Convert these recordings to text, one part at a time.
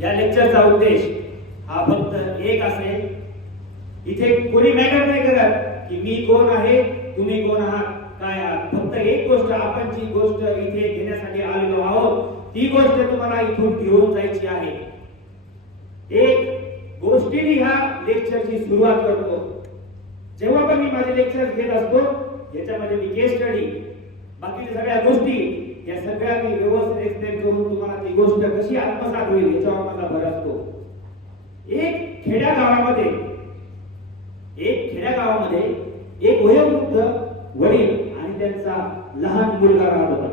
या लेक्चरचा उद्देश हा फक्त एक असेल, इथे कोणी मॅटर नाही करत की मी कोण आहे, तुम्ही कोण आहात, काय आहात. फक्त एक गोष्ट, आपण जी गोष्ट इथे घेण्यासाठी आलेलो आहोत ती गोष्ट तुम्हाला इथून घेऊन जायची आहे. एक गोष्टीने ह्या लेक्चरची सुरुवात करतो. जेव्हा पण मी माझे लेक्चर घेत असतो याच्यामध्ये मी केस स्टडी, बाकीच्या सगळ्या गोष्टी या सगळ्या मी व्यवस्थित एक्सप्लेन करून तुम्हाला ती गोष्ट कशी आत्मसात होईल याच्यावर माझा भर असतो. एक खेड्यागावामध्ये एक वयोवृद्ध वडील आणि त्यांचा लहान मुलगा राहत होता.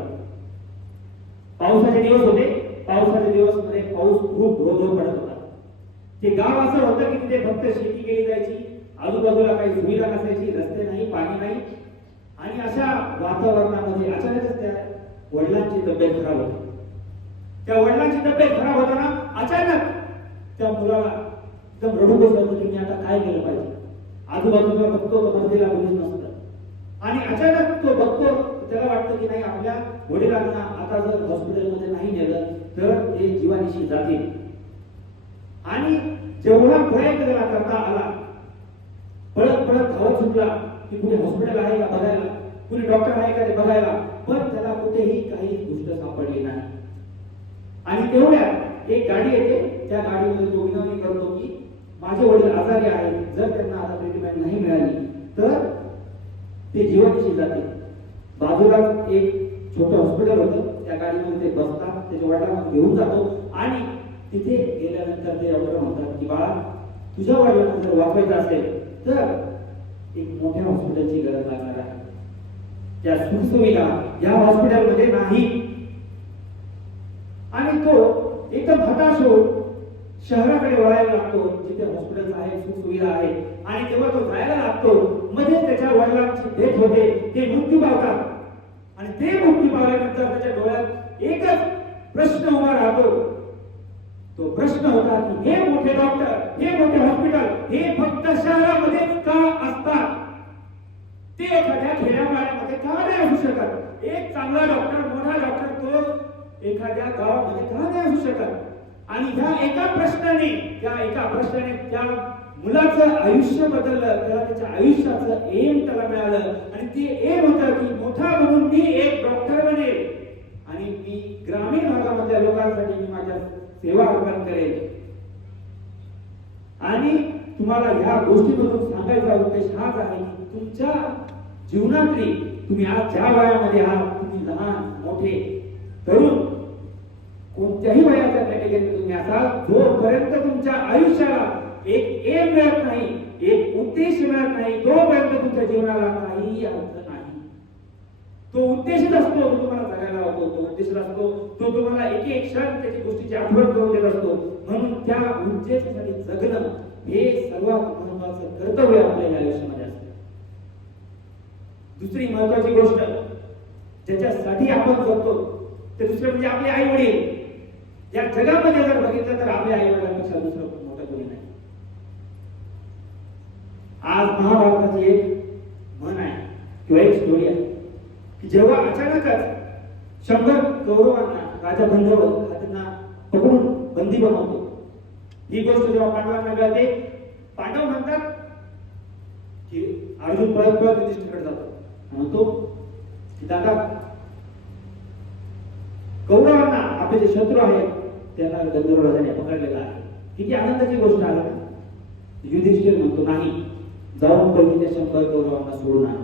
पावसाचे दिवस होते. पावसाच्या दिवसमध्ये पाऊस खूप धो पडत होता. ते गाव असं होतं की तिथे फक्त शेती केली जायची, आजूबाजूला काही सुविधा नसायची, रस्ते नाही, पाणी नाही. आणि अशा वातावरणामध्ये अचानकच त्या वडिलांची तब्येत खराब होती. त्या वडिलांची तब्येत खराब होताना अचानक त्या मुलाला एकदम रडू बसलं की मी आता काय केलं पाहिजे. आजूबाजूला बघतो तो मदतीला कोणीच नसतं. आणि अचानक तो बघतो, त्याला वाटतं की नाही, आपल्या वडिलांना आता जर हॉस्पिटलमध्ये नाही नेलं तर ते जीवानिशी जातील. आणि जेवढा प्रयत्न त्याला करता आला, पळत धावत सुटला की कुठे हॉस्पिटल आहे का बघायला, कुठे डॉक्टर आहे का ते बघायला, पण त्याला कुठेही काही गोष्ट सापडली नाही. आणि तेवढ्यात एक गाडी येते. त्या गाडीमध्ये तो विनवणी करतो की माझे वडील आजारी आहेत, जर त्यांना आता ट्रीटमेंट नाही मिळाली तर ते जीवानिशी जाते. बाजूला एक छोटं हॉस्पिटल होतं. त्या गाडीमध्ये ते बसतात, त्याच्या वडिलांना घेऊन जातो. आणि तिथे गेल्यानंतर ते डॉक्टर म्हणतात की बाळा, तुझ्या वडिलांना जर वाचवायचं असेल तर एक मोठ्या हॉस्पिटलची गरज लागणार आहे. त्या सुखसुविधा या हॉस्पिटलमध्ये नाही. आणि तो एकदम हताश होऊन शहराकडे वळायला लागतो, जिथे हॉस्पिटल आहे, सुखसुविधा आहे. आणि तेव्हा तो जायला लागतो, मध्ये त्याच्या वडिलांची डेथ होते, ते मृत्यू पावतात. आणि ते मृत्यू पावल्यानंतर त्याच्या डोळ्यात एकच प्रश्न उभा राहतो. तो प्रश्न होता की हे मोठे डॉक्टर, हे मोठे हॉस्पिटल हे फक्त शहरामध्येच का असतात, ते एखाद्या खेड्यापाड्यामध्ये का नाही असू शकत. एक चांगला डॉक्टर, मोठा डॉक्टर तो एखाद्या गावामध्ये का नाही असू शकत. आणि ह्या एका प्रश्नाने त्या मुलाचं आयुष्य बदललं. त्याला त्याच्या आयुष्याचं एम त्याला मिळालं. आणि ते एम होतं की मोठा बनून मी एक डॉक्टर बनेल आणि मी ग्रामीण भागामधल्या लोकांसाठी मी माझ्या सेवा अर्पण करेल. आणि तुम्हाला ह्या गोष्टीमधून सांगायचा उद्देश हाच आहे की तुमच्या जीवनातली, तुम्ही आज ज्या वयामध्ये आहात, तुम्ही लहान मोठे तरुण कोणत्याही वयाच्या कॅटेगरीमध्ये तुम्ही असाल, जोपर्यंत तुमच्या आयुष्याला एक एम मिळत नाही, एक उद्देश मिळत नाही, तोपर्यंत तुमच्या जीवनाला काही अर्थ नाही. तो उद्देशच असतो तो तुम्हाला जगायला लावतो. तो उद्देश असतो तो तुम्हाला एक क्षण त्याची गोष्टीची आठवण करून देत असतो. म्हणून त्या उद्देशासाठी जगणं हे सर्वात महत्त्वाचं कर्तव्य आपल्या आयुष्यामध्ये असतं. दुसरी महत्त्वाची गोष्ट ज्याच्यासाठी आपण जगतो ते दुसरं म्हणजे आपले आई वडील. या जगामध्ये जर बघितलं तर आपल्या आई वडिलांपेक्षा दुसरं मोठं कोणी नाही. आज महाभारताची एक म्हण आहे किंवा एक स्टोरी आहे की जेव्हा अचानकच 100 कौरवांना राजा बंधव त्यांना पकडून बंदी बनवतो. ही गोष्ट जेव्हा पांडवांना कळते, पांडव म्हणतात की अर्जुन पळत युधिष्ठिरकडे जातो, म्हणतो की दादा, कौरवांना आपले जे शत्रू आहेत त्यांना गंधर्व राजाने पकडलेला आहे. किती आनंदाची गोष्ट आहे ना. युधिष्ठिर म्हणतो नाही, जाऊन पहिली त्या 100 कौरवांना सोडून आण.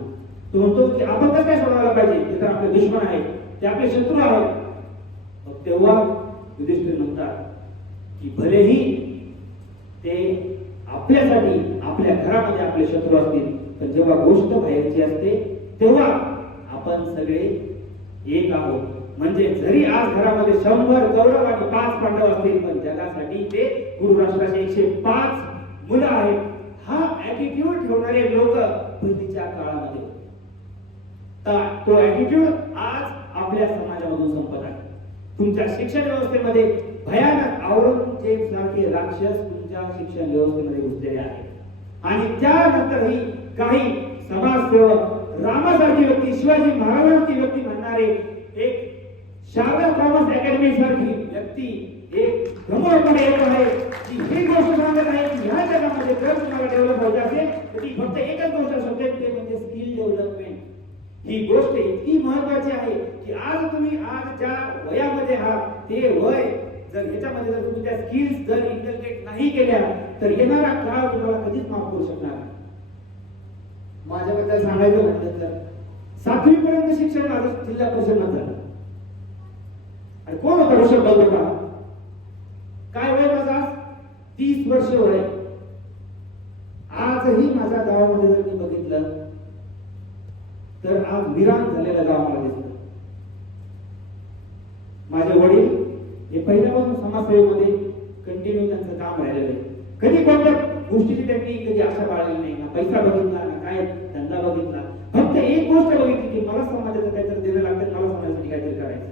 तो म्हणतो की आपण कसं काय सोडायला पाहिजे, ते तर आपले दुश्मन आहेत, ते आपले शत्रू आहेत. मग तेव्हा युधिष्ठिर म्हणतात की भलेही ते आपल्यासाठी आपल्या घरामध्ये आपले शत्रू असतील, पण जेव्हा गोष्ट बाहेरची असते तेव्हा आपण सगळे एक आहोत. म्हणजे जरी आज घरामध्ये 100 कौरव आणि 5 पांडव असतील, पण जगासाठी ते कुरु राष्ट्राचे 105 मुलं आहेत. हा ऍटिट्यूड ठेवणारे लोक पहिलीच्या काळामध्ये, तो ऍटिट्यूड आज आपल्या समाजामधून संपत आहे. तुमच्या शिक्षण व्यवस्थेमध्ये भयानक औरंगजेब सारखे राक्षस तुमच्या शिक्षण व्यवस्थेमध्ये घुसलेले आहेत. आणि त्यानंतरही काही समाजसेवक, रामासारखी व्यक्ती, शिवाजी महाराजांची व्यक्ती म्हणणारे, एक शारदा कॉमर्स अकॅडमी सारखी व्यक्ती, एक प्रमुख पुढे येत आहे की ही गोष्ट सांगत आहे की ह्या जगामध्ये जर तुम्हाला डेव्हलप व्हायचं असेल तर ती फक्त एकच गोष्ट असते ते म्हणजे स्किल डेव्हलपमेंट. ही गोष्ट इतकी महत्वाची आहे की आज तुम्ही आज ज्या वयामध्ये आहात ते वय जर ह्याच्यामध्ये जर तुम्ही त्या स्किल्स जर इंटरकेट नाही केल्या तर येणारा काळ तुम्हाला कधीच माफ करू शकणार नाही. माझ्याबद्दल सांगायचं म्हटलं तर 7वी पर्यंत शिक्षण माझं जिल्हा परिषद मध्ये झालं. आणि कोण होता ऋषभ बलगोटा? काय वय माझा? 30 वर्ष वय. आजही माझ्या गावामध्ये जर मी बघितलं तर आज विराम झालेलं गाव मला दिसतं. माझे वडील हे पहिल्यापासून समाजसेवेमध्ये कंटिन्यू त्यांचं काम राहिलेलं आहे. कधी कोणत्या गोष्टीची त्यांनी कधी आशा बाळगली नाही, ना पैसा बघितला ना काय धंदा बघितला. फक्त एक गोष्ट बघितली की मला समाजाचं काहीतरी देणं लागतं, मला समाजासाठी काहीतरी करायचं.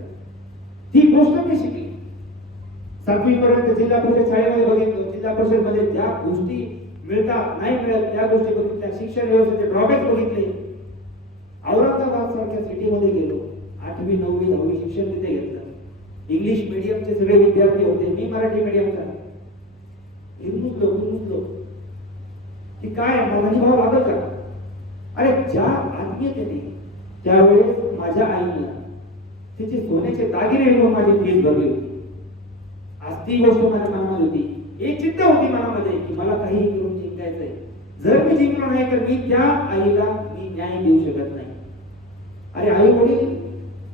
ती गोष्ट मी शिकली. 7वी पर्यंत जिल्हा परिषद शाळेमध्ये बघितलं. जिल्हा परिषद मध्ये ज्या गोष्टी मिळतात नाही मिळत त्या गोष्टी बघितल्या. शिक्षण व्यवस्थेचे ड्रॉबॅक बघितले. औरंगाबाद सारख्या सिटीमध्ये गेलो. 8वी 9वी 10वी शिक्षण तिथे घेतलं. इंग्लिश मीडियमचे सगळे विद्यार्थी होते. मी मराठी मीडियमचा. हिंदू की काय मला भाव लागत का? अरे ज्या आत्मीयतेने त्यावेळेस माझ्या आईने तिचे सोन्याचे दागिने घेऊन माझी फीस भरली होती. आज ती गोष्ट माझ्या मनामध्ये होती. एक चिंता होती मनामध्ये की मला काही करून जिंकायचंय. जर मी जिंकलो नाही तर मी त्या आईला मी न्याय देऊ शकत नाही. अरे आई वडील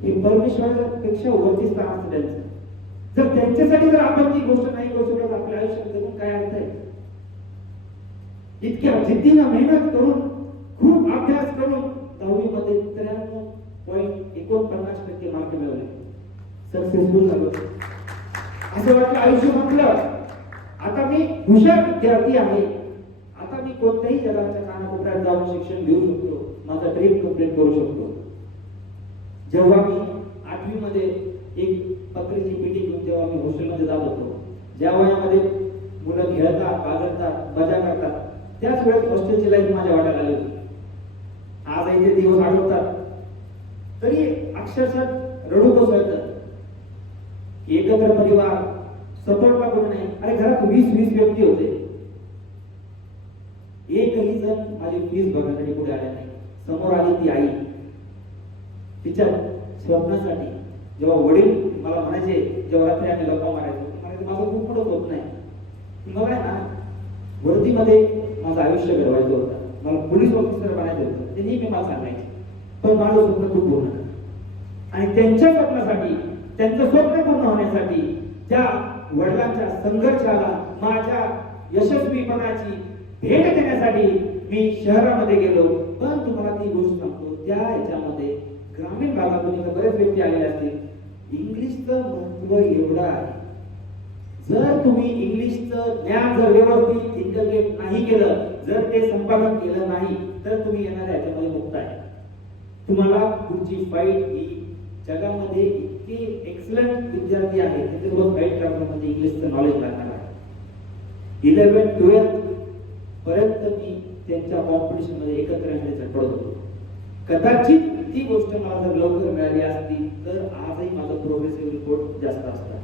हे परमेश्वरापेक्षा वरती स्थान असतं त्यांचं. जर त्यांच्यासाठी जर आपण ती गोष्ट नाही करू शकत आपल्या आयुष्यात जगून काय अर्थ आहे? इतक्या जिद्दीनं मेहनत करून खूप अभ्यास करून 10वी मध्ये 93.49% मार्क मिळवले. सक्सेसफुल झालो. असं वाटलं आयुष्य म्हटलं आता मी हुशार विद्यार्थी आहे. आता मी कोणत्याही जगाच्या कानाकोपऱ्यात जाऊन शिक्षण घेऊ शकतो. माझा ड्रीम कंप्लीट करू शकतो. जेव्हा मी 8वी मध्ये एक पत्रिकेची मीटिंग घेऊन जेव्हा मी हॉस्टेलमध्ये जात होतो, ज्या वयामध्ये मुलं खेळतात, बागडतात, मजा करतात, त्याच वेळेस हॉस्टेलची लाईफ माझ्या वाट्याला आली होती. आजही ते दिवस आठवतात तरी अक्षरशः रडू बसवायचं. एकत्र परिवार, सपोर्टला कोण नाही. अरे घरात 20-20 व्यक्ती होते. एकही जण माझी फीस भरण्यासाठी पुढे आल्या नाही. समोर आली ती आई. तिच्या स्वप्नासाठी जेव्हा वडील मला म्हणायचे, जेव्हा रात्री आम्ही गप्पा मारायचो, माझं खूप मोठं स्वप्न आहे. मला आहे ना वर्दीमध्ये माझं आयुष्य घडवायचं होतं. मला पोलीस ऑफिसर बनायचं होतं. ते नेहमी मला सांगायचे. पण माझं स्वप्न खूप पूर्ण झालं. आणि त्यांच्या स्वप्नासाठी, त्यांचं स्वप्न पूर्ण होण्यासाठी त्या वडिलांच्या संघर्षाला माझ्या यशस्वीपणाची भेट देण्यासाठी मी शहरामध्ये गेलो. पण तुम्हाला ती गोष्ट सांगतो, त्या ह्याच्यामध्ये ग्रामीण भागातून बरेच व्यक्ती आलेले असतील. इंग्लिशचं महत्व एवढं आहे. जर तुम्ही इंग्लिशचं ज्ञान जर व्यवस्थित इंटरनेट नाही केलं, जर ते संपादन केलं नाही तर तुम्ही येणाऱ्या ह्याच्यामध्ये मुक्त आहे. तुम्हाला पुढची फाईट ही जगामध्ये इतके एक्सलंट विद्यार्थी आहेत त्याच्यासोबत फाईट करण्यामध्ये इंग्लिशचं नॉलेज लागणार आहे. 11th-12th पर्यंत मी त्यांच्या कॉम्पिटिशन मध्ये एकत्र येण्यासाठी झटपडत होतो. कदाचित ती गोष्ट मला जर लवकर मिळाली असती तर आजही माझा प्रोग्रेसिव्ह रिपोर्ट जास्त असता.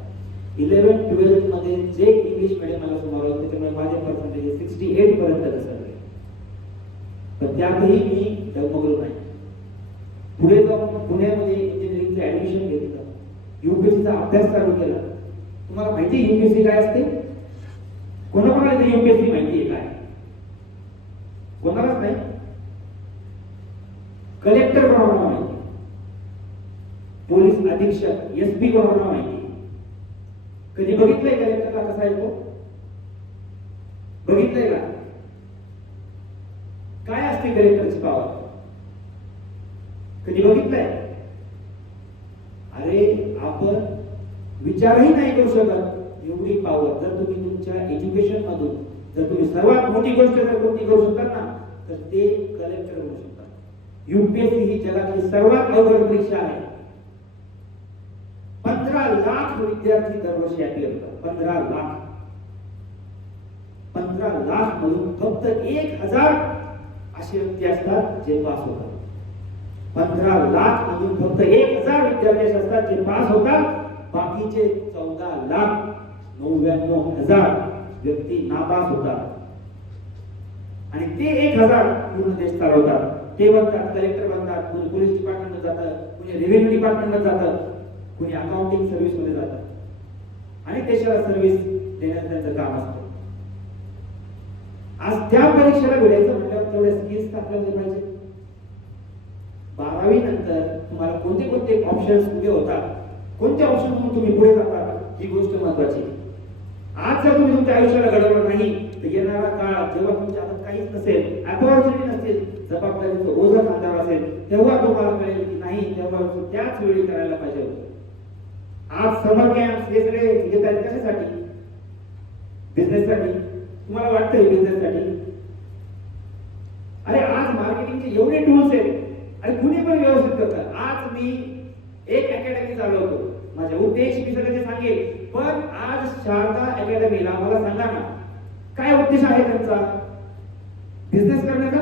11th-12th मध्ये जे इंग्लिश मीडियम मला समोर आलं त्याच्यामुळे माझे पर्सेंटेज 68 पर्यंत घसरले. पण त्यातही मी डगमगलो नाही. पुढे जाऊन पुण्यामध्ये इंजिनिअरिंगचं ऍडमिशन घेतलं. युपीएससीचा अभ्यास चालू केला. तुम्हाला माहिती आहे युपीएससी काय असते? कोणाकोणाला तरी युपीएससी माहिती आहे काय? कोणालाच नाही. कलेक्टर कोणाला माहिती, पोलीस अधीक्षक एसपी कोणाला माहिती. कधी बघितलंय कलेक्टरला कसा आहे तो? बघितलंय का? काय असते कलेक्टरची पावर? कधी बघितलंय? अरे आपण विचारही नाही करू शकत एवढी पावर जर तुम्ही तुमच्या एज्युकेशन मधून जर तुम्ही सर्वात मोठी गोष्ट जर कोणती करू शकता ना तर ते कलेक्टर होऊ शकतात. यूपीएससी ही जगातली सर्वात अवघड परीक्षा आहे. 15 लाख विद्यार्थी दरवर्षी अपील करतात. 15 लाख. 15 लाख मधून फक्त 1000 असे व्यक्ती असतात जे पास होतात. 15 लाख मधून फक्त 1000 विद्यार्थी असतात जे पास होतात. बाकीचे 14 लाख 99,000 व्यक्ती नापास होतात आणि ते 1,000 पूर्ण देश चालवतात. ते बनतात, कलेक्टर बनतात, कोणी पोलीस डिपार्टमेंटमध्ये जातं, कोणी रेव्हेन्यू डिपार्टमेंटमध्ये जातं, कोणी अकाउंटिंग सर्व्हिस मध्ये जातं आणि देशाला सर्व्हिस देण्याचं त्यांचं काम असतं. आज त्या परीक्षेला भिडायचं म्हटल्यावर तेवढे स्किल्स आपल्याला पाहिजे. 12वी नंतर तुम्हाला कोणते कोणते ऑप्शन्स उभे होतात, कोणत्या ऑप्शन तुम्ही पुढे जातात, ही गोष्ट महत्वाची. आज जर तुम्ही तुमच्या आयुष्याला घडवलं नाही तर येणारा काळ जेव्हा तुमच्या हातात काहीच नसेल, अपॉर्च्युनिटी नसेल, जबाबदारीचं ओझं खांद्यावर असेल, तेव्हा तुम्हाला कळेल की नाही तेव्हा त्याच वेळी करायला पाहिजे होतं. आज समर कॅम्प हे सगळे घेत आहेत कशासाठी? बिझनेससाठी. तुम्हाला वाटतंय बिझनेससाठी? अरे आज मार्केटिंगचे एवढे टूल्स आहेत आणि कुणी पण व्यवस्थित करतात. आज मी एक अकॅडमी चालवतो, माझे उद्देश मी सगळं सांगेल, पण आज शारदा अकॅडमीला मला सांगा ना काय उद्देश आहे त्यांचा? बिझनेस करण्याचा?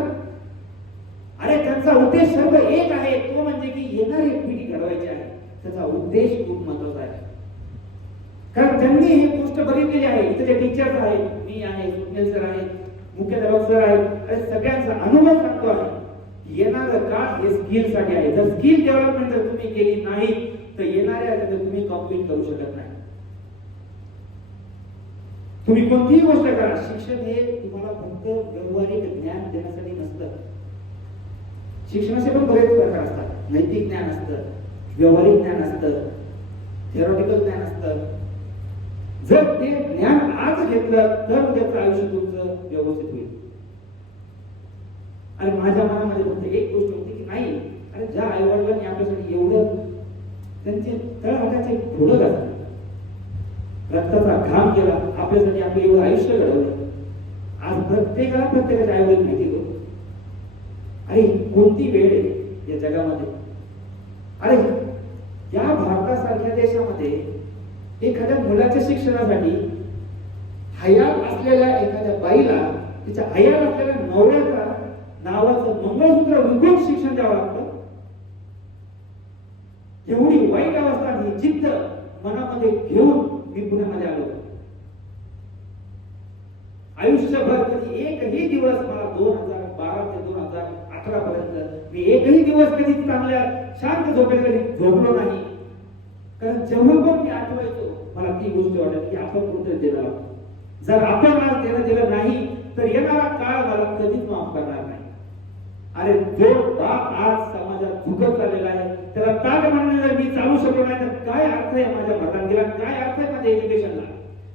अरे त्यांचा उद्देश सर्व एक आहे, तो म्हणजे की येणारी पिढी घडवायची आहे. त्याचा उद्देश खूप महत्वाचा आहे, कारण त्यांनी ही गोष्ट बघितलेली आहे. इथे जे टीचर्स आहेत, मी आहे, सुनील सर आहेत, मुख्याध्यापक सर आहेत, अरे सगळ्यांचा अनुभव सांगतो आहे. येणारं काळ हे स्किल साठी आहे. जर स्किल डेव्हलपमेंट जर तुम्ही केली नाही तर येणाऱ्या तुम्ही कॉम्पिट करू शकत नाही. तुम्ही कोणतीही गोष्ट करा, शिक्षण हे तुम्हाला फक्त व्यावहारिक ज्ञान देण्यासाठी नसतं. शिक्षणाचे पण बरेच प्रकार असतात. नैतिक ज्ञान असतं, व्यावहारिक ज्ञान असतं, थिअरॉटिकल ज्ञान असतं. जर ते ज्ञान आज घेतलं तर त्याचं आयुष्य तुमचं व्यवस्थित होईल. आणि माझ्या मनामध्ये फक्त एक गोष्ट होती की नाही, अरे ज्या आई वडिलांनी आपल्यासाठी एवढं त्यांचे तळहाताचे घोडं घातले, रक्ताचा घाम केला, आपल्यासाठी आपलं एवढं आयुष्य घडवलं, आज प्रत्येकाच्या आई वडील माहिती होतं. अरे कोणती वेळ आहे या जगामध्ये. अरे या भारतासारख्या देशामध्ये एखाद्या मुलाच्या शिक्षणासाठी हयात असलेल्या एखाद्या बाईला तिच्या हयात असलेल्या नवऱ्याचा नावाचं मंगळसूत्र विकून शिक्षण द्यावं लागतं. एवढी वाईट अवस्था, ही जिद्द मनामध्ये घेऊन मी पुण्यामध्ये आलो. आयुष्यभर कधी एकही दिवस मला 2012 ते 2018 पर्यंत मी एकही दिवस कधी चांगल्या शांत झोपेत कधी झोपलो नाही. कारण जेव्हा पण मी आठवायचो मला ती गोष्ट वाटत की आपण कुठे देणार आहोत. जर आपण आज देणं दिलं नाही तर येणारा काळ मला कधीच माफ करणार नाही. अरे जो बाप आज समाजात झुकत चाललेला आहे त्याला ताट म्हणण्याला मी चालू शकलो नाही तर काय अर्थ आहे माझ्या भटांगीला, काय अर्थ आहे माझ्या एज्युकेशनला?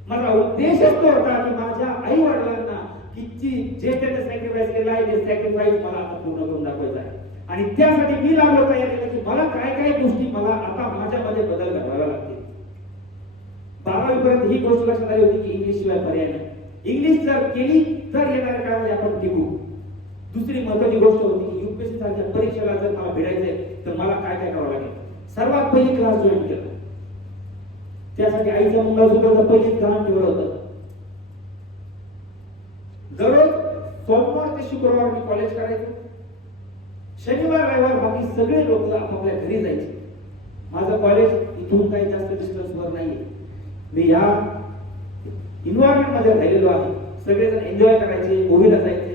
माझा उद्देशच तो होता की माझ्या आई वडिलांना किती जे त्यांनी सॅक्रिफाईस केलं आहे ते सॅक्रिफाईस मला आता पूर्ण करून दाखवायचं आहे. आणि त्यासाठी मी लागलो तयारीला की मला काय काय गोष्टी मला आता माझ्यामध्ये बदल घडवाव्या लागतील. 12वी पर्यंत ही गोष्ट लक्षात आली होती की इंग्लिश शिवाय पर्याय नाही. इंग्लिश जर केली तर येणाऱ्या काळामध्ये आपण टिकू. दुसरी महत्वाची गोष्ट होती की युपीएससी सारख्या परीक्षेला जर मला भिडायचंय तर मला काय काय करावं लागेल. सर्वात पहिली क्लास जॉईन केला. त्यासाठी आईच्या मंगळसूत्राचं पहिलीच काम ठेवलं होतं. दररोज सोमवार ते शुक्रवार मी कॉलेज करायचो. शनिवार रविवार बाकी सगळे लोक आपापल्या घरी जायचे. माझं कॉलेज इथून काही जास्त डिस्टन्सवर नाहीये. मी या इन्व्हायरमेंट मध्ये राहिलेलो आहे. सगळेजण एन्जॉय करायचे, गोव्याला जायचे,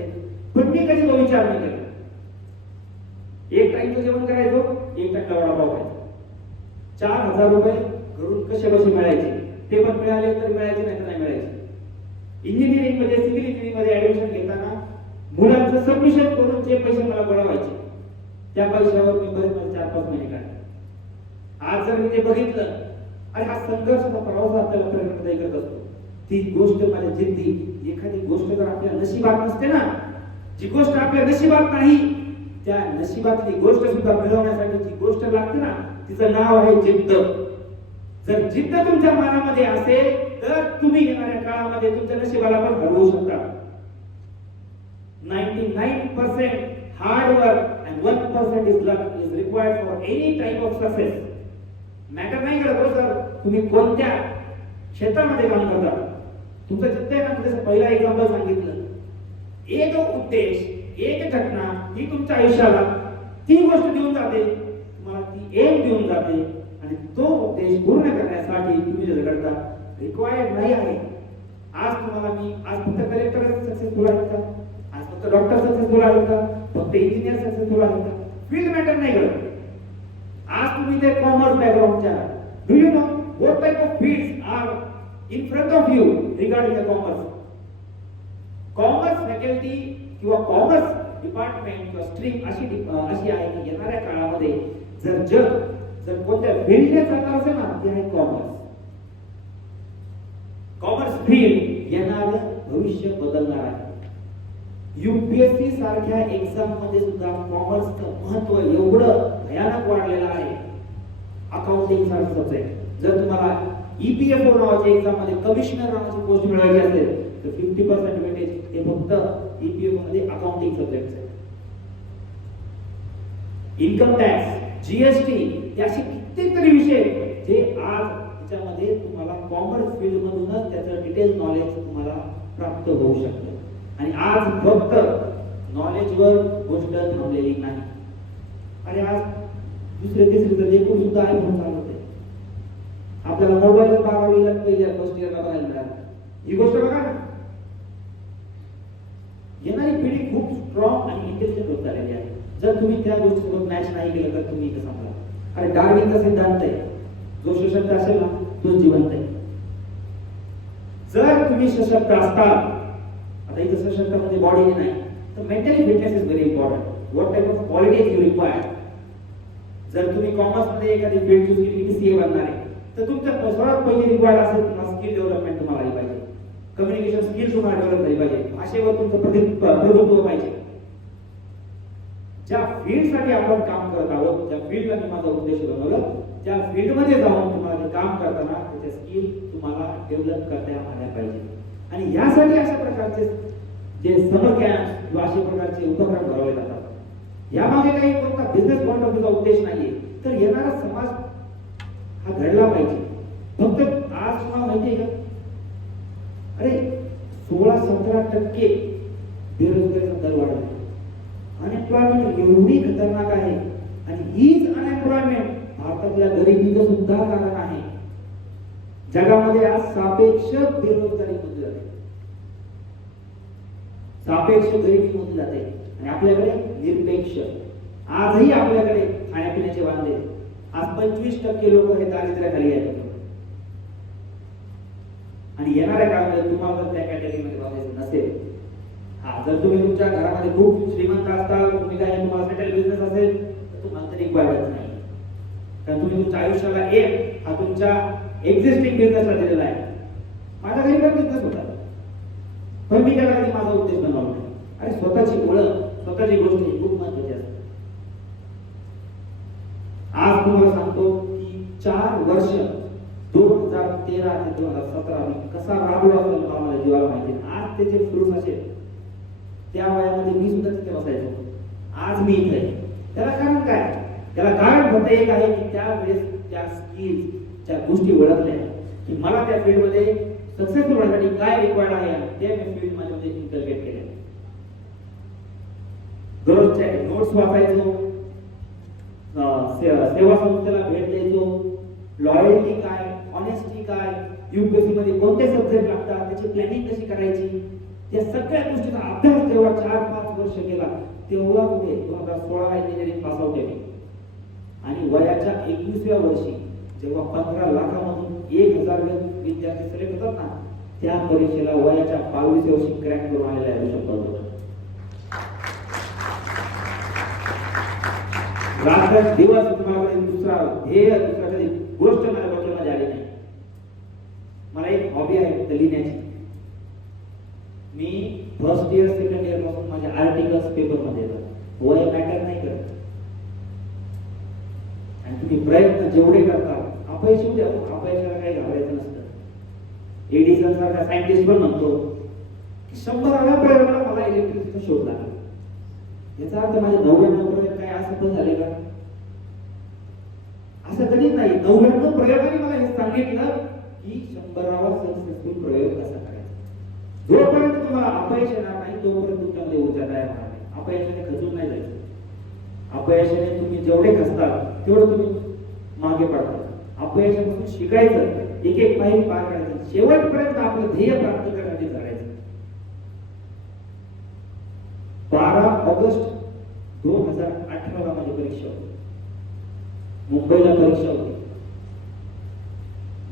पण मी कधी तो विचार नाही केला. एक टाइमचं जेवण करायचो, एक टाइम वडापाव खायचो. 4,000 रुपये घरून कसे कसे मिळायचे ते पण मिळाले तर मिळायचे नाही तर नाही मिळायचे. इंजिनिअरिंग मध्ये, सिव्हिल इंजिनिअरिंग मध्ये ऍडमिशन घेताना मुलांचं सबमिशन करून जे पैसे मला गोळा व्हायचे त्या पैशावर मी बरेच 4-5 महिने काढले. आज जर मी ते बघितलं, अरे हा संघर्षाचा प्रवास आपल्याला प्रेरणादायी करत असतो. ती गोष्ट माझ्या जिद्दी, एखादी गोष्ट जर आपल्या नशिबात नसते ना, जी गोष्ट आपल्या नशिबात नाही त्या नशिबातली गोष्ट सुद्धा मिळवण्यासाठी जी गोष्ट लागते ना तिचं नाव आहे जिद्द. जर जिद्द तुमच्या मनामध्ये असेल तर तुम्ही येणाऱ्या काळामध्ये तुमच्या नशिबाला पण घडवू शकता. 99% hard work and 1% is luck is required for any type of success. Matter नाही करत हो सर तुम्ही कोणत्या क्षेत्रामध्ये काम करता. तुमचं जिद्द आहे ना, जसं पहिला एक्झाम्पल सांगितलं, एक उद्देश, एक घटना ही तुमच्या आयुष्याला ती गोष्ट देऊन जाते, तुम्हाला ती एम देऊन जाते आणि तो उद्देश पूर्ण करण्यासाठी तुम्ही जर करता रिक्वायर्ड नाही आहे. आज तुम्हाला मी आज फक्त कलेक्टर सक्सेसफुल आहेत का, आज फक्त डॉक्टर सक्सेसफुल आहेत का, फक्त इंजिनियर सक्सेसफुल आहेत का, फील्ड मॅटर नाही करत. आज तुम्ही ते कॉमर्स बॅकग्राऊंडच्या, do you know what type of fields are in front of you regarding the commerce? Commerce faculty किंवा कॉमर्स डिपार्टमेंट किंवा स्ट्रीम अशी आहे की येणाऱ्या काळामध्ये जर कोणत्या फील्डने चालणार असेल ना, ते आहे कॉमर्स. कॉमर्स फील्ड येणार भविष्य बदलणार आहे. यूपीएससी सारख्या एक्झाम मध्ये सुद्धा कॉमर्सचं महत्व एवढं भयानक वाढलेलं आहे. अकाउंटिंग सारखं सब्जेक्ट जर तुम्हाला ईपीएफओ नावाच्या एक्झाम मध्ये कमिशनर नावाची पोस्ट मिळवायची असेल तर 50% वेटेज हे फक्त ईपीएफओ मध्ये अकाउंटिंग सब्जेक्ट आहे. इन्कम टॅक्स, जीएसटी हे असे कित्येक विषय जे आज त्याच्यामध्ये तुम्हाला कॉमर्स फील्ड मधूनच त्याचं डिटेल नॉलेज तुम्हाला प्राप्त होऊ शकतं. आणि आज फक्त नॉलेजवर गोष्ट थांबलेली नाही. आणि आज दुसरे तिसरे लेखून सुद्धा आयफोन चालवते. आपल्याला मोबाईल 12वीला पहिल्या फर्स्ट इयरला बघायला मिळाला. ही गोष्ट बघा ना, येणारी पिढी खूप स्ट्रॉंग आणि इंटेलिजंट होत चाललेली आहे. जर तुम्ही त्या गोष्टीसोबत मॅच नाही केलं तर तुम्ही इथं सांभाळा. अरे डार्विनचा सिद्धांत आहे, जो सशक्त असेल ना तो जिवंत आहे. जर तुम्ही सशक्त असताल, आता इथं सशक्त म्हणजे बॉडीने नाही तर mentally fitness is very important. What type of qualities you require. जर तुम्ही कॉमर्स मध्ये एखादी फील्ड चूज केली की सीए बनणार आहे तर तुमच्या सर्वात पहिली रिक्वायर्ड असेल तुम्हाला स्किल डेव्हलपमेंट तुम्हाला आली पाहिजे. कम्युनिकेशन स्किल तुम्हाला डेव्हलप झाली पाहिजे. भाषेवर तुमचं प्रभुत्व पाहिजे. ज्या फील्ड साठी आपण काम करत आहोत, ज्या फील्डला मी माझा उद्देश बनवलं, त्या फील्ड मध्ये जाऊन तुम्हाला काम करताना त्याचे स्किल तुम्हाला डेव्हलप करता आल्या पाहिजे. आणि यासाठी अशा प्रकारचे जे समर कॅम्प किंवा अशा प्रकारचे उपक्रम भरवले जातात. यामागे काही कोणता बिझनेस पॉइंट ऑफ व्ह्यूचा उद्देश नाहीये, तर येणारा समाज हा घडला पाहिजे. फक्त आज तुम्हाला माहितीये का, अरे 16-17% बेरोजगारीचा दर वाढला. अनएम्प्लॉयमेंट एवढी खतरनाक आहे आणि हीच अनएम्प्लॉयमेंट भारतातल्या गरिबीचं सुद्धा कारण आहे. जगामध्ये आज सापेक्ष बेरोजगारी मोजली जाते, सापेक्ष गरिबी मोजली जाते आणि आपल्याकडे निरपेक्ष. आजही आपल्याकडे खाण्यापिण्याचे वांदे. आज 25% लोक हे दारिद्र्याखाली आहेत. आणि येणाऱ्या काळामध्ये तुम्हाला जर त्या कॅटेगरीमध्ये बघायचं नसेल, जर तुम्ही तुमच्या घरामध्ये खूप श्रीमंत असताल, तुम्ही काय तुम्हाला सेटल बिझनेस असेल तर तुम्हाला तरी वाढत नाही. कारण तुम्ही तुमच्या आयुष्याला एक हा तुमच्या एक्झिस्टिंग बिझनेसला दिलेला आहे. माझा घरी पण बिझनेस होता पण मी त्याला कधी माझा उद्देश बनवला नाही. आणि स्वतःची ओळख, स्वतःची गोष्ट ही खूप महत्वाची असते. आज तुम्हाला सांगतो की 4 वर्ष 2013 ते 2017 मी कसा राबलो असेल मला जीवाला माहिती. आज त्याचे फ्रूट्स असेल. त्या वयामध्ये मी सुद्धा तिथे बसायचो, आज मी इथे. त्याला कारण काय? त्याला कारण फक्त एक आहे की त्यावेळेस त्या स्किल्सच्या गोष्टी ओळखल्या की मला त्या फील्डमध्ये सक्सेसफुल होण्यासाठी काय रिक्वायर्ड आहे ते मी फील्ड मध्ये इन्कल्केट केले. दररोजच्या नोट्स वाचायचो, सेवा संस्थेला भेट द्यायचो, लॉयल्टी काय, ऑनेस्टी काय, यूपीएससी मध्ये कोणते सब्जेक्ट लागतात, त्याची प्लॅनिंग कशी करायची, या सगळ्या गोष्टीचा अभ्यास जेव्हा 4-5 वर्ष केला तेव्हा कुठे 2016 इंजिनिअरिंग पास आउट केली. आणि वयाच्या 21व्या वर्षी जेव्हा 15 लाखामधून 1000 विद्यार्थी सिलेक्ट होतात ना, त्या परीक्षेला वयाच्या 22व्या वर्षी क्रॅक करून आलेला आहे ऋषभ पंत. रात्र दिवस तुम्हाला दुसरा ध्येय, दुसरा कधी गोष्ट माझ्या डोक्यामध्ये आली नाही. मला एक हॉबी आहे फक्त लिहिण्याची. मी फर्स्ट इयर सेकंड इयर पासून माझे आर्टिकल्स पेपर मध्ये येतात. वय मॅटर नाही करत. आणि तुम्ही प्रयत्न जेवढे करता, अपयश होऊ द्या, अपयशाला काही घाबरायचं नसतं. एडिसन सारखा सायंटिस्ट पण म्हणतो की 100व्या प्रयोगाला मला इलेक्ट्रिसिटीचा शोध लागला. याचा अर्थ माझे 99 प्रयोग काय असफल झाले का? असं कधीच नाही. 99 प्रयोगाने मला हे सांगितलं की 100वा सक्सेसफुल प्रयोग कसा करायचा. जोपर्यंत तुम्हाला अपयश येणार नाही तोपर्यंत तुमच्यामध्ये ऊर्जा तयार होणार नाही. अपयशाने खचून नाही जायचं. अपयशाने तुम्ही जेवढे खचताल तेवढं तुम्ही मागे पडता. अपयशापासून शिकायचं एक एक पायरी पार करायचं, शेवटपर्यंत आपलं ध्येय प्राप्त करण्यासाठी करायचं. 12 ऑगस्ट 2018 मध्ये परीक्षा होती, मुंबईला परीक्षा होती.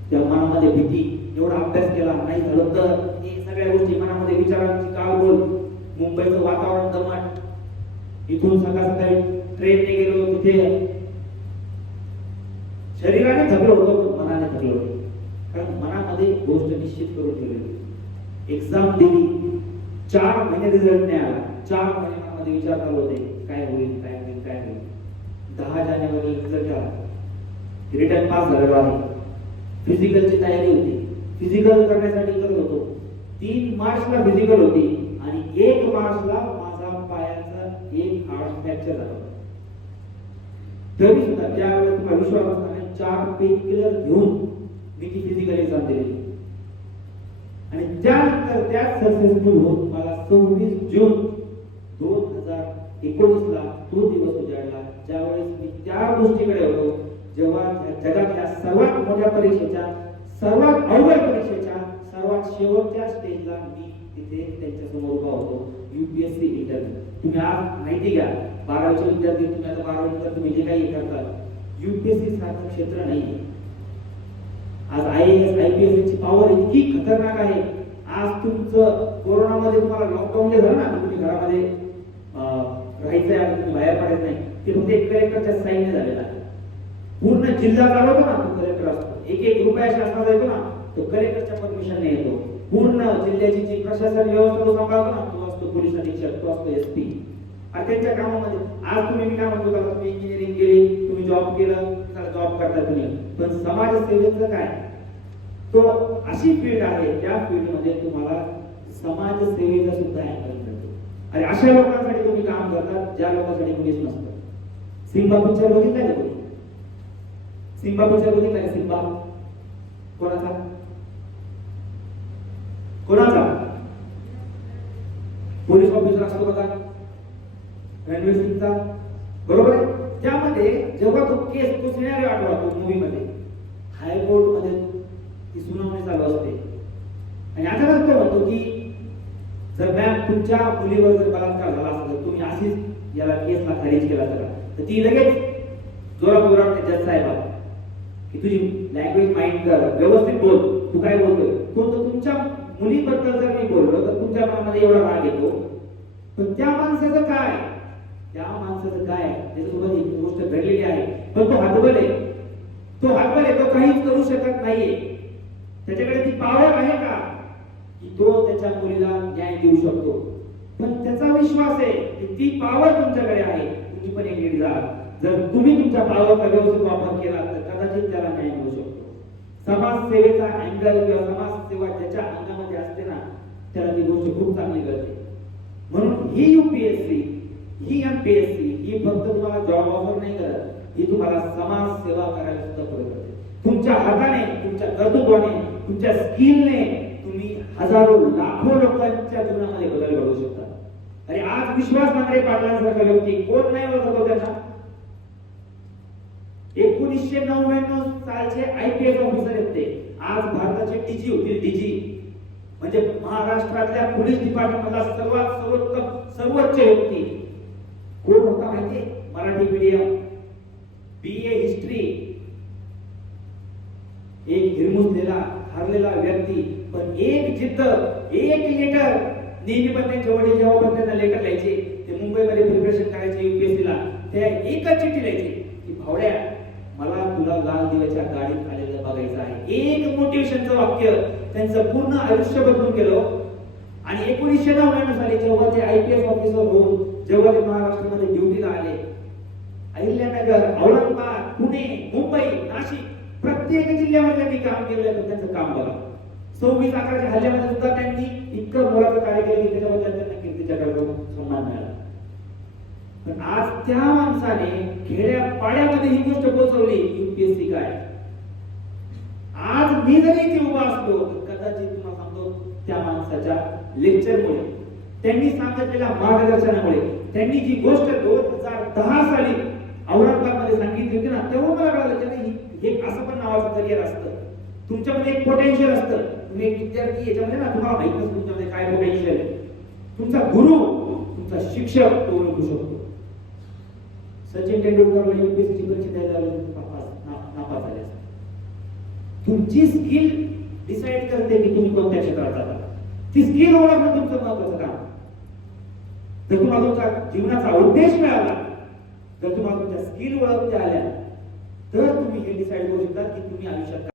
त्या मनामध्ये भीती, एवढा अभ्यास केला नाही झालं तर, हे सगळ्या गोष्टी मनामध्ये विचारांची काळबोल, मुंबईचं वातावरण दमट, इथून सकाळ सकाळी ट्रेनने गेलो, तिथे शरीराने थकलो होतो पण मनाने थकलो होतो, कारण मनामध्ये गोष्ट निश्चित करून ठेवली. एक्झाम दिली, 4 महिने रिझल्ट नाही आला, 4 महिन्यामध्ये विचार चालू होते काय होईल काय होईल काय होईल. 10 जानेवारी रिझल्ट आला, रिटर्न पास झालेलो आहे. फिजिकलची तयारी होती, फिजिकल करण्यासाठी करत होतो. 3 मार्चला फिजिकल होती आणि 1 मार्चला माझा पायाचा एक हाड फ्रॅक्चर झाला. तरी सुद्धा त्यावेळेस तुम्हाला विश्वास असताना 4 पेन किलर घेऊन मी ती फिजिकल एक्झाम दिली आणि त्यानंतर त्यात सक्सेसफुल होऊन मला 26 जून 2019 ला तो दिवस उजाडला, ज्यावेळेस मी त्या गोष्टीकडे होतो जेव्हा जगातल्या सर्वात मोठ्या परीक्षेच्या, सर्वात अवघड परीक्षेच्या सर्वात शेवटच्या स्टेजला मी तिथे त्यांच्या समोर उभा होतो. UPSC interview. तुम्ही आज माहिती घ्या, 12वीचे विद्यार्थी, तुम्ही आता 12वी नंतर तुम्ही जे काही करता, UPSC सारखं क्षेत्र नाही. आज IAS IPS ची पॉवर इतकी खतरनाक आहे. आज तुमचं कोरोनामध्ये तुम्हाला लॉकडाऊन जे झालं ना, तुम्ही घरामध्ये राहायचं आहे, तुम्ही बाहेर पडायचं नाही, ते फक्त एक कलेक्टरच्या साईनने झालेलं आहे. पूर्ण जिल्हा चालवतो ना तो कलेक्टर असतो, एक एक रुपया शासनाचा येतो ना तो कलेक्टरच्या परमिशनने येतो. पूर्ण जिल्ह्याची जी प्रशासन व्यवस्था तो सांभाळतो ना तो असतो पोलीस अधीक्षक, तो असतो SP. आणि त्यांच्या कामामध्ये आज तुम्ही काय म्हणतो का, तुम्ही इंजिनिअरिंग केली, तुम्ही जॉब केलं, जॉब करता तुम्ही, पण समाजसेवेचं काय, तो अशी फील्ड आहे, त्या फील्ड मध्ये तुम्हाला समाजसेवेचा सुद्धा अँगल मिळतो. आणि अशा लोकांसाठी तुम्ही काम करतात ज्या लोकांसाठी कोणीच नसतं. सिम्बा पिक्चर बघितलाय का तुम्ही? सिम्बा पिक्चर बघितलाय का? सिम्बा कोणाचा कोणाचा पोलीस ऑफिसर असतो बघा, रणवीर सिंगचा, बरोबर आहे. त्यामध्ये जेव्हा तो केस, तो सिनेरिओ आठवा, तो मूवी मध्ये हायकोर्ट मध्ये ती सुनावणी चालू असते आणि अचानक तो म्हणतो की जर मॅम तुमच्या मुलीवर जर बलात्कार झाला असेल, तुम्ही अशीच याला केसला खारिज केला तर ती लगेच जोरात ओरडते जज साहेबाला की तुझी लँग्वेज माइंड कर, व्यवस्थित बोल, तू काय बोलतोय. कोणतं तुमच्या मुलीबद्दल जर मी बोललो तर तुमच्या मनामध्ये एवढा राग येतो, पण त्या माणसाचं काय, त्या माणसाचं काय, त्याच्यासोबत ही गोष्ट घडलेली आहे, पण तो हतबल आहे, तो हतबल आहे, तो काहीच करू शकत नाहीये. त्याच्याकडे ती पॉवर आहे का की तो त्याच्या मुलीला न्याय देऊ शकतो, पण त्याचा विश्वास आहे की ती पॉवर तुमच्याकडे आहे. तुम्ही पण एक नीट जा, जर तुम्ही तुमच्या पॉवरचा व्यवस्थित वापर केला तर कदाचित त्याला न्याय मिळू शकतो. समाजसेवेचा अँगल किंवा समाजसेवा ज्याच्या अंगामध्ये असते ना त्याला ती गोष्ट खूप चांगली कळते. म्हणून ही UPSC, ही MPSC ही फक्त तुम्हाला जॉब ऑफर नाही करत, ही तुम्हाला समाज सेवा करायला सुद्धा पुढे करते. तुमच्या हाताने, तुमच्या कर्तृत्वाने, तुमच्या स्किलने तुम्ही हजारो लाखो लोकांच्या जीवनामध्ये बदल घडवू शकता. अरे आज विश्वास नांगरे पाटलांसारखा व्यक्ती कोण नाही ओळखत हो त्यांना. 1999 सालचे IPS ऑफिसर आहेत ते, आज भारताचे DG होतील. DG म्हणजे महाराष्ट्रातल्या पोलीस डिपार्टमेंटला सर्वोच्च व्यक्ती कोण होता माहितीये? मराठी मीडियम, BA हिस्ट्री, एक हिरमुसलेला हरलेला व्यक्ती, पण एक जिद्द, एक लेटर. नेहमी पण त्यांच्या वडील जेव्हा पण त्यांना लेटर लिहायचे, ते मुंबईमध्ये प्रिपरेशन करायचे UPSC ला, ते एकच चिठ्ठी लिहायची की भावड्या मला तुला लाल दिव्याच्या गाडीत आलेलं बघायचं आहे. एक मोटिवेशनचं वाक्य त्यांचं पूर्ण आयुष्य बदलून गेलं. आणि 1999 साली जेव्हा ते IPS ऑफिसर होऊन जेव्हा ते महाराष्ट्रामध्ये ड्युटीला आले, अहिल्यानगर, औरंगाबाद, पुणे, मुंबई, नाशिक प्रत्येक जिल्ह्यामध्ये त्यांनी काम केलं. तर त्यांचं काम बघा, 26/11च्या हल्ल्यामध्ये सुद्धा त्यांनी इतकं मोलाचं कार्य केलं की त्याच्याबद्दल त्यांना कीर्ती चक्राचा सन्मान मिळाला. पण आज त्या माणसाने खेड्या पाड्यामध्ये ही गोष्ट पोहोचवली. UPSC काय, आज मी जरी इथे उभा असलो तर कदाचित तुम्हाला सांगतो त्या माणसाच्या लेक्चरमुळे, त्यांनी सांगितलेल्या मार्गदर्शनामुळे, त्यांनी जी गोष्ट 2010 साली औरंगाबाद मध्ये सांगितली होती ना, तेव्हा मला कळलं की हे असं पण नावाचं करिअर असतं. तुमच्यामध्ये एक पोटेन्शियल असतं. तुम्ही एक विद्यार्थी याच्यामध्ये ना, तुम्हाला माहित नसतं तुमच्यामध्ये काय पोटेन्शियल आहे. तुमचा गुरु, तुमचा शिक्षक तो ओळखू शकतो. सचिन तेंडुलकरला युपीएससी परीक्षा द्यायला नापास झाले. तुमची स्किल डिसाइड करते की तुम्ही कोणत्या क्षेत्रात जाता. ती स्किल ओळखणं तुमचं महत्वाचं काम. जर तुम्हाला तुमचा जीवनाचा उद्देश मिळाला, जर तुम्हाला तुमच्या स्किल ओळखता आल्या, तर तुम्ही हे डिसाइड करू शकता की तुम्ही आयुष्यात